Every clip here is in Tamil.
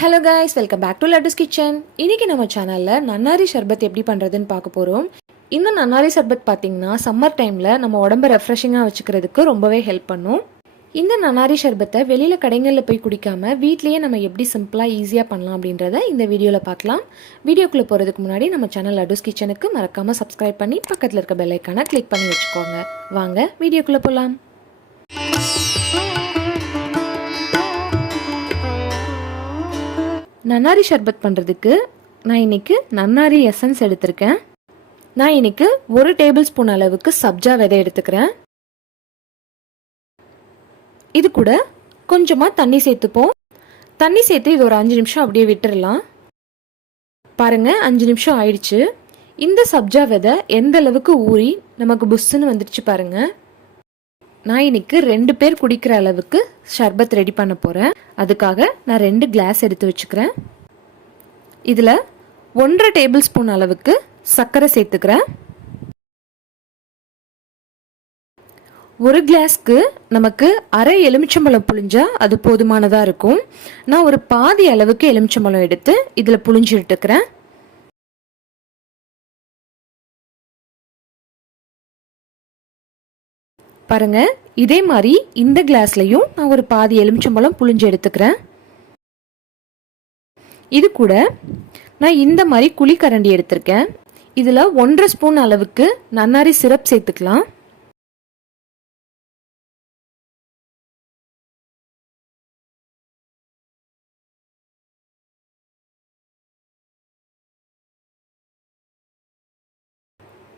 Hello guys, welcome back to Lattu's kitchen. இன்றைக்கி நம்ம சேனலில் நன்னாரி சர்பத் எப்படி பண்ணுறதுன்னு பார்க்க போகிறோம். இந்த நன்னாரி சர்பத் பார்த்திங்கன்னா சம்மர் டைமில் நம்ம உடம்பை ரெஃப்ரெஷிங்காக வச்சுக்கிறதுக்கு ரொம்பவே ஹெல்ப் பண்ணும். இந்த நன்னாரி சர்பத்தை வெளியில் கடைகளில் போய் குடிக்காமல் வீட்லேயே நம்ம எப்படி சிம்பிளாக ஈஸியாக பண்ணலாம் அப்படின்றத இந்த வீடியோவில் பார்க்கலாம். வீடியோக்குள்ளே போகிறதுக்கு முன்னாடி நம்ம சேனல் லட்டுஸ் கிச்சனுக்கு மறக்காமல் சப்ஸ்கிரைப் பண்ணி பக்கத்தில் இருக்க பெல் ஐக்கானை கிளிக் பண்ணி வச்சுக்கோங்க. வாங்க வீடியோக்குள்ளே போகலாம். நன்னாரி ஷர்பத் பண்ணுறதுக்கு நான் இன்றைக்கி நன்னாரி எசன்ஸ் எடுத்திருக்கேன். நான் இன்றைக்கி 1 டேபிள் ஸ்பூன் அளவுக்கு சப்ஜா விதை எடுத்துக்கிறேன். இது கூட கொஞ்சமாக தண்ணி சேர்த்துப்போம். தண்ணி சேர்த்து இது ஒரு 5 நிமிஷம் அப்படியே விட்டுடலாம். பாருங்கள், 5 நிமிஷம் ஆயிடுச்சு. இந்த சப்ஜா விதை எந்த அளவுக்கு ஊறி நமக்கு புஷ்ஷுன்னு வந்துடுச்சு பாருங்கள். நான் இன்னைக்கு 2 பேர் குடிக்கிற அளவுக்கு ஷர்பத் ரெடி பண்ண போகிறேன். அதுக்காக நான் 2 கிளாஸ் எடுத்து வச்சுக்கிறேன். இதில் 1.5 டேபிள் ஸ்பூன் அளவுக்கு சர்க்கரை சேர்த்துக்கிறேன். 1 கிளாஸ்க்கு நமக்கு அரை எலுமிச்சம்பழம் புழிஞ்சா அது போதுமானதாக இருக்கும். நான் ஒரு பாதி அளவுக்கு எலுமிச்சம்பழம் எடுத்து இதில் புழிஞ்சிட்டுக்கிறேன். பாருங்க, இதே மாதிரி இந்த கிளாஸ்லையும் நான் ஒரு பாதி எலுமிச்சம்பழம் புழிஞ்சு எடுத்துக்கிறேன். இது கூட நான் இந்த மாதிரி குழிக்கரண்டி எடுத்திருக்கேன். இதில் 1.5 ஸ்பூன் அளவுக்கு நன்னாரி சிரப் சேர்த்துக்கலாம்.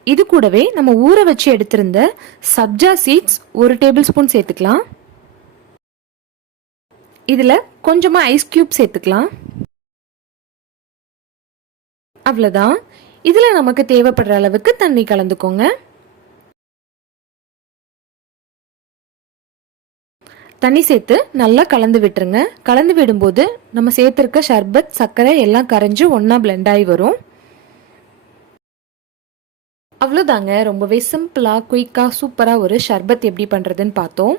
இது கூடவே நம்ம ஊற வச்சு எடுத்திருந்த சப்ஜா சீட்ஸ் 1 டேபிள் ஸ்பூன் சேர்த்துக்கலாம். இதில் கொஞ்சமாக ஐஸ் கியூப் சேர்த்துக்கலாம். அவ்வளோதான். இதில் நமக்கு தேவைப்படுற அளவுக்கு தண்ணி கலந்துக்கோங்க. தண்ணி சேர்த்து நல்லா கலந்து விட்டுருங்க. கலந்து விடும்போது நம்ம சேர்த்துருக்க ஷர்பத் சர்க்கரை எல்லாம் கரைஞ்சி ஒன்றா பிளெண்ட் ஆகி வரும். அவ்வளோதாங்க, ரொம்பவே சிம்பிளாக குயிக்காக சூப்பராக ஒரு ஷர்பத் எப்படி பண்ணுறதுன்னு பார்த்தோம்.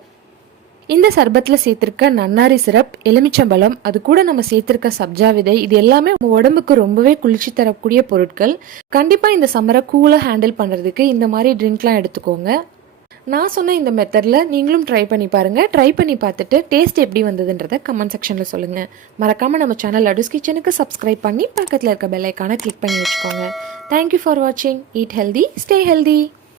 இந்த சர்பத்தில் சேர்த்துருக்க நன்னாரி சிரப், எலுமிச்சம்பழம், அது கூட நம்ம சேர்த்துருக்க சப்ஜா விதை, இது எல்லாமே உடம்புக்கு ரொம்பவே குளிர்ச்சி தரக்கூடிய பொருட்கள். கண்டிப்பாக இந்த சம்மரை கூலாக ஹேண்டில் பண்ணுறதுக்கு இந்த மாதிரி ட்ரிங்க்லாம் எடுத்துக்கோங்க. நான் சொன்ன இந்த மெத்தடில் நீங்களும் ட்ரை பண்ணி பாருங்கள். ட்ரை பண்ணி பார்த்துட்டு டேஸ்ட் எப்படி வந்ததுன்றதை கமெண்ட் செக்ஷனில் சொல்லுங்கள். மறக்காமல் நம்ம சேனல் லட்டுஸ் கிச்சனுக்கு சப்ஸ்கிரைப் பண்ணி பக்கத்தில் இருக்க பெல் ஐக்கானை கிளிக் பண்ணி வச்சுக்கோங்க. தேங்க்யூ ஃபார் வாட்சிங். Eat healthy, stay healthy.